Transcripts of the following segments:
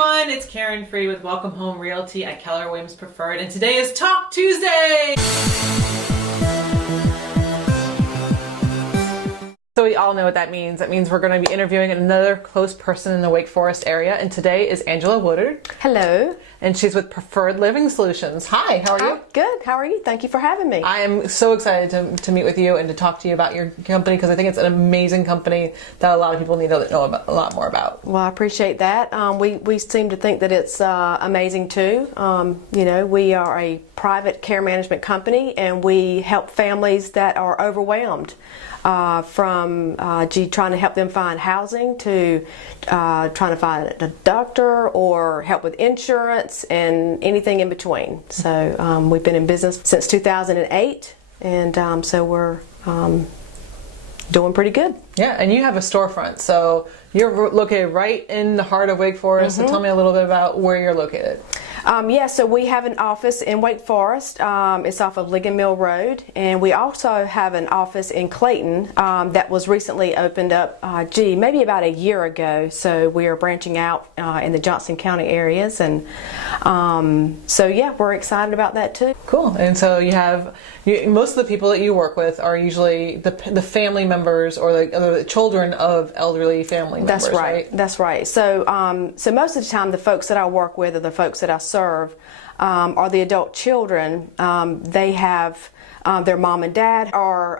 everyone, it's Caren with Welcome Home Realty at Keller Williams Preferred, and today is Talk Tuesday! So we all know what that means. That means we're going to be interviewing another close person in the Wake Forest area, and today is Angela Woodard. Hello. And she's with Preferred Living Solutions. Hi, how are you? Good, how are you? Thank you for having me. I am so excited to meet with you and to talk to you about your company, because I think it's an amazing company that a lot of people need to know a lot more about. Well, I appreciate that. We seem to think that it's amazing too. We are a private care management company, and we help families that are overwhelmed. From trying to help them find housing to trying to find a doctor or help with insurance and anything in between. So we've been in business since 2008, and so we're doing pretty good. Yeah, and you have a storefront, so you're located right in the heart of Wake Forest. So tell me a little bit about where you're located. So we have an office in Wake Forest. It's off of Ligon Mill Road, and we also have an office in Clayton that was recently opened up, maybe about a year ago. So we are branching out in the Johnson County areas, and we're excited about that too. Cool. And so most of the people that you work with are usually the family members or the children of elderly family members. That's right. That's right. So most of the time, the folks that I work with are the folks that I serve are the adult children. They have their mom and dad or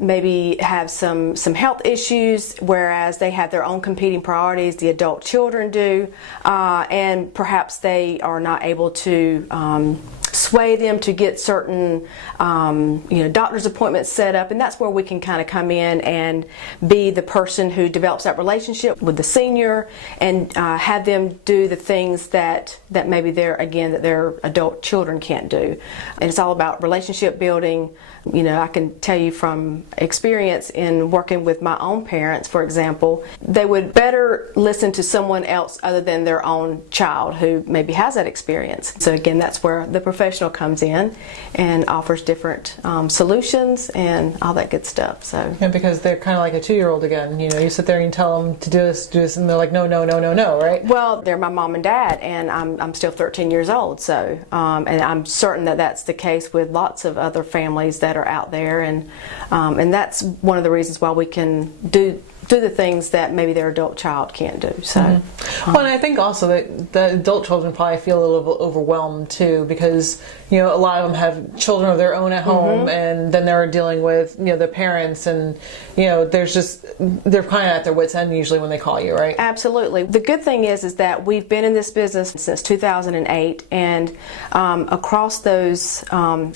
maybe have some health issues, whereas they have their own competing priorities. The adult children do, and perhaps they are not able to sway them to get certain doctor's appointments set up, and that's where we can kind of come in and be the person who develops that relationship with the senior and have them do the things that maybe their adult children can't do. And it's all about relationship building. I can tell you from experience in working with my own parents, for example, they would better listen to someone else other than their own child who maybe has that experience. So again, that's where the professional comes in and offers different solutions and all that good stuff. So yeah, because they're kind of like a 2-year-old again. You sit there and you tell them to do this, and they're like, no, right? Well, they're my mom and dad, and I'm still 13 years old. So and I'm certain that that's the case with lots of other families that are out there, and that's one of the reasons why we can do the things that maybe their adult child can't do. So, well, and I think also that the adult children probably feel a little overwhelmed too, because a lot of them have children of their own at home, and then they're dealing with the parents, and they're kind of at their wits' end usually when they call you, right? Absolutely. The good thing is that we've been in this business since 2008, and across those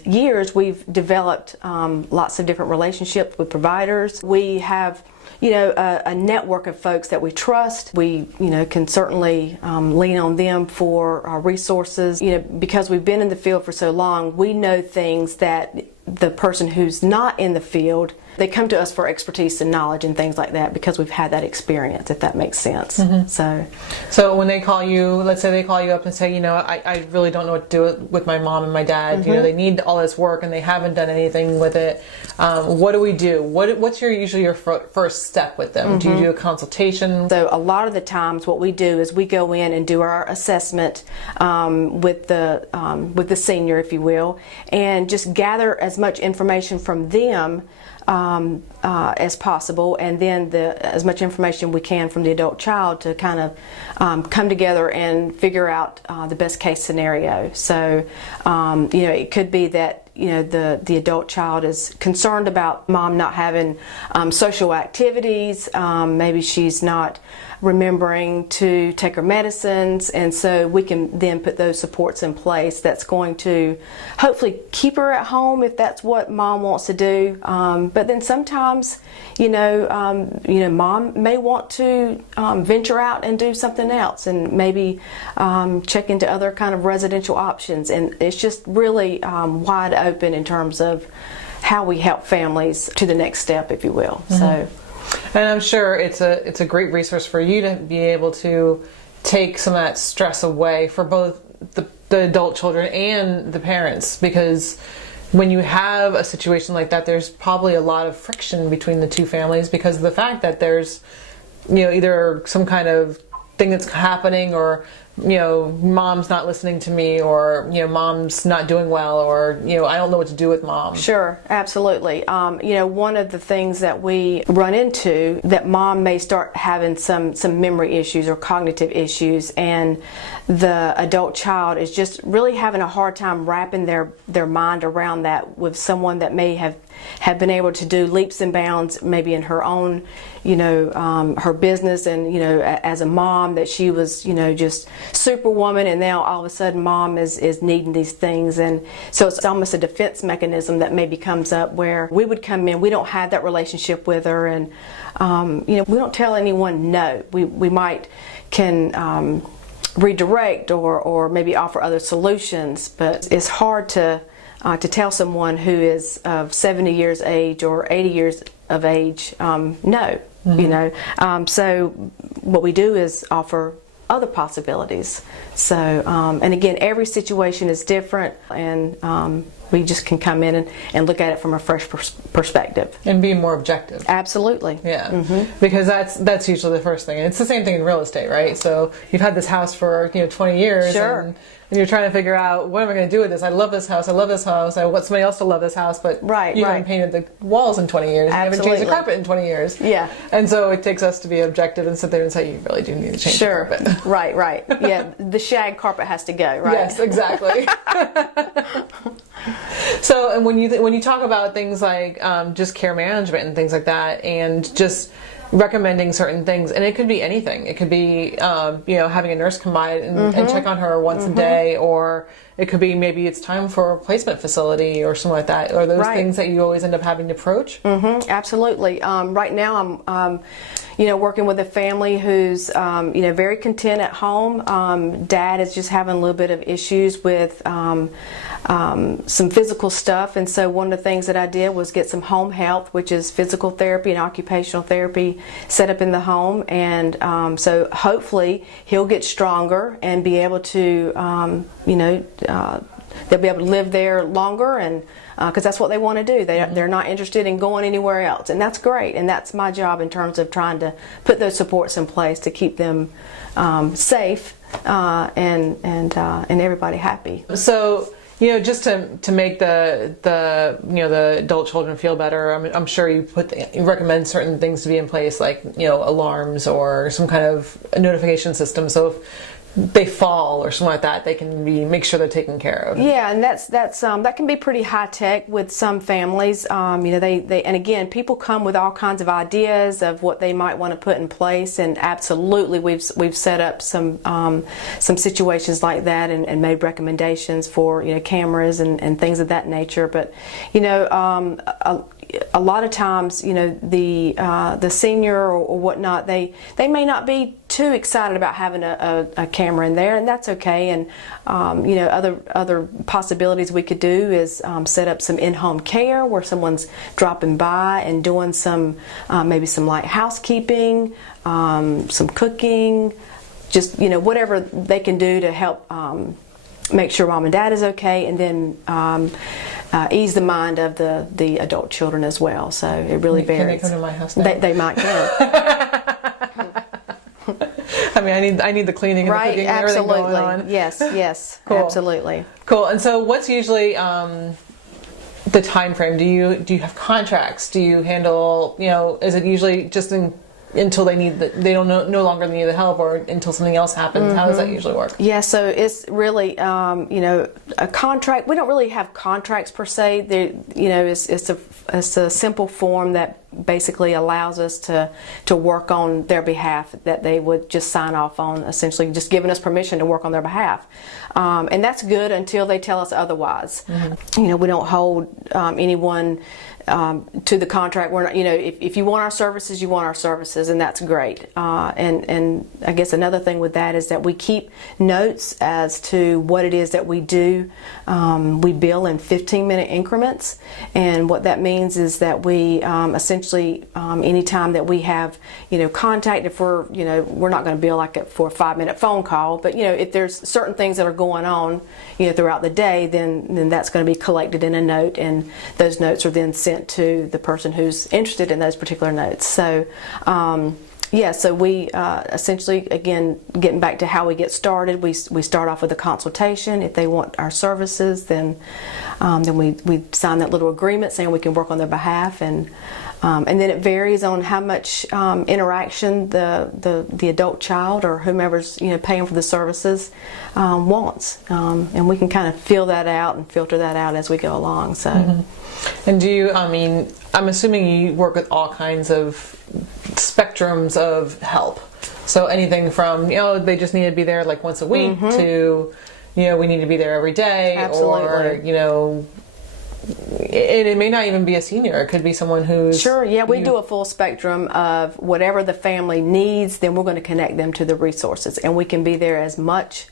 years we've developed lots of different relationships with providers. We have a network of folks that we trust. We, can certainly lean on them for resources. Because we've been in the field for so long, we know things that the person who's not in the field, they come to us for expertise and knowledge and things like that because we've had that experience, if that makes sense. So when they call you, let's say they call you up and say, I really don't know what to do with my mom and my dad. They need all this work and they haven't done anything with it. What do we do? What's usually your first step with them? Do you do a consultation? So a lot of the times what we do is we go in and do our assessment with the senior, if you will, and just gather as much information from them as possible, and then as much information we can from the adult child to kind of come together and figure out the best case scenario. So it could be that the adult child is concerned about mom not having social activities. Maybe she's not remembering to take her medicines, and so we can then put those supports in place that's going to hopefully keep her at home if that's what mom wants to do. But then sometimes mom may want to venture out and do something else, and maybe check into other kind of residential options, and it's just really wide open in terms of how we help families to the next step, if you will. So. And I'm sure it's a great resource for you to be able to take some of that stress away for both the adult children and the parents, because when you have a situation like that, there's probably a lot of friction between the two families because of the fact that there's either some kind of thing that's happening, or mom's not listening to me, or mom's not doing well, or I don't know what to do with mom. Sure, absolutely. One of the things that we run into, that mom may start having some memory issues or cognitive issues, and the adult child is just really having a hard time wrapping their mind around that, with someone that may have been able to do leaps and bounds maybe in her own her business, and as a mom, that she was just superwoman, and now all of a sudden mom is needing these things. And so it's almost a defense mechanism that maybe comes up, where we would come in, we don't have that relationship with her, and we don't tell anyone no. We might can redirect or maybe offer other solutions, but it's hard to tell someone who is of 70 years age or 80 years of age no. So what we do is offer other possibilities. So and again, every situation is different, and we just can come in and look at it from a fresh perspective and be more objective. Absolutely. Yeah. Because that's usually the first thing. And it's the same thing in real estate, right? So you've had this house for 20 years. Sure. And you're trying to figure out, what am I going to do with this? I love this house. I want somebody else to love this house, but you haven't painted the walls in 20 years. Absolutely. You haven't changed the carpet in 20 years. Yeah. And so it takes us to be objective and sit there and say, you really do need to change the carpet. Right. Yeah, the shag carpet has to go, right? Yes, exactly. So, and when you talk about things like just care management and things like that, and just recommending certain things, and it could be anything. It could be having a nurse come by and check on her once a day, or it could be maybe it's time for a placement facility or something like that. Are those things that you always end up having to approach? Absolutely. Right now I'm working with a family who's very content at home. Dad is just having a little bit of issues with some physical stuff, and so one of the things that I did was get some home health, which is physical therapy and occupational therapy, set up in the home, and so hopefully he'll get stronger and be able to they'll be able to live there longer, and because that's what they want to do. They're not interested in going anywhere else, and that's great, and that's my job in terms of trying to put those supports in place to keep them safe and everybody happy. So just to make the adult children feel better, I'm sure you recommend certain things to be in place, like alarms or some kind of notification system. So if they fall or something like that, they can make sure they're taken care of. Yeah, and that can be pretty high tech with some families. They and again, people come with all kinds of ideas of what they might want to put in place, and absolutely, we've set up some situations like that and made recommendations for cameras and things of that nature. But a lot of times, the senior or whatnot, they may not be too excited about having a camera in there, and that's okay. And other possibilities we could do is set up some in-home care where someone's dropping by and doing some maybe some light housekeeping, some cooking, just whatever they can do to help make sure mom and dad is okay, and then ease the mind of the adult children as well. So it really varies. Can they come to my house now? They might can. I need the cleaning and the cooking and everything going on. Yes, Cool. Absolutely. Cool. And so what's usually the time frame? Do you have contracts? Do you handle, is it usually just until they don't no longer need the help, or until something else happens? How does that usually work? Yeah, so it's really a contract. We don't really have contracts per se. It's a simple form that basically allows us to work on their behalf, that they would just sign off on, essentially just giving us permission to work on their behalf, and that's good until they tell us otherwise. We don't hold anyone to the contract. We're not, if you want our services, you want our services, and that's great. And I guess another thing with that is that we keep notes as to what it is that we do. We bill in 15-minute increments, and what that means is that we essentially anytime that we have contact, if we're not going to bill for a 5-minute phone call, but if there's certain things that are going on throughout the day, then that's going to be collected in a note, and those notes are then sent to the person who's interested in those particular notes. So Yeah, so we essentially, again, getting back to how we get started, we start off with a consultation. If they want our services, then we sign that little agreement saying we can work on their behalf, and then it varies on how much interaction the adult child or whomever's paying for the services wants, and we can kind of fill that out and filter that out as we go along. So. And do you, I'm assuming you work with all kinds of spectrums of help. So anything from, they just need to be there like once a week to, we need to be there every day. Absolutely. Or, it may not even be a senior. It could be someone who's... Sure, yeah, we do a full spectrum of whatever the family needs, then we're going to connect them to the resources. And we can be there as much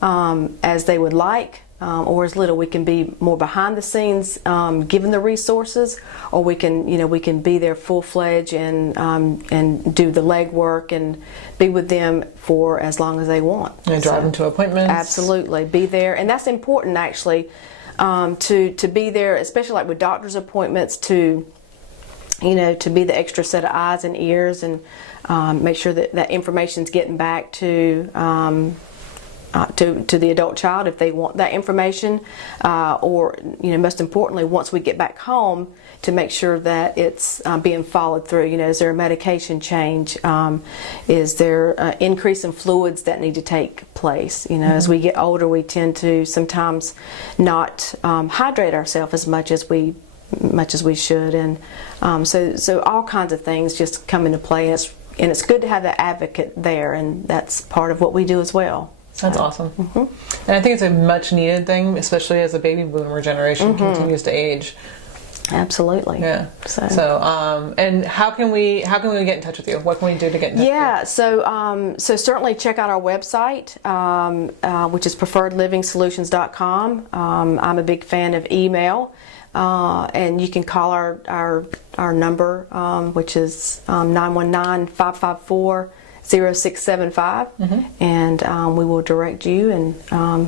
as they would like. Or as little. We can be more behind the scenes, given the resources, or we can be there full-fledged and do the legwork and be with them for as long as they want. And drive them to appointments. Absolutely, be there, and that's important actually, to be there, especially like with doctor's appointments, to be the extra set of eyes and ears, and make sure that information's getting back to the adult child if they want that information, or most importantly, once we get back home, to make sure that it's being followed through. Is there a medication change? Is there an increase in fluids that need to take place? As we get older, we tend to sometimes not hydrate ourselves as much as we should, and so all kinds of things just come into play, and it's good to have that advocate there, and that's part of what we do as well. That's awesome. And I think it's a much needed thing, especially as the baby boomer generation continues to age. Absolutely. Yeah. So and how can we get in touch with you? What can we do to get in touch with you? Yeah, so certainly check out our website, which is preferredlivingsolutions.com. I'm a big fan of email, and you can call our number, which is 919-554-0675, and we will direct you and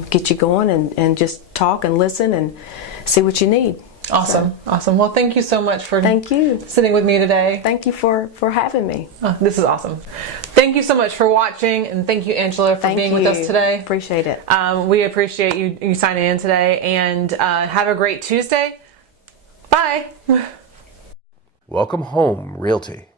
get you going, and just talk and listen and see what you need. Awesome. Well, thank you so much for sitting with me today. Thank you for having me. This is awesome. Thank you so much for watching, and thank you, Angela, for being with us today. Appreciate it. We appreciate you signing in today, and have a great Tuesday. Bye. Welcome home, Realty.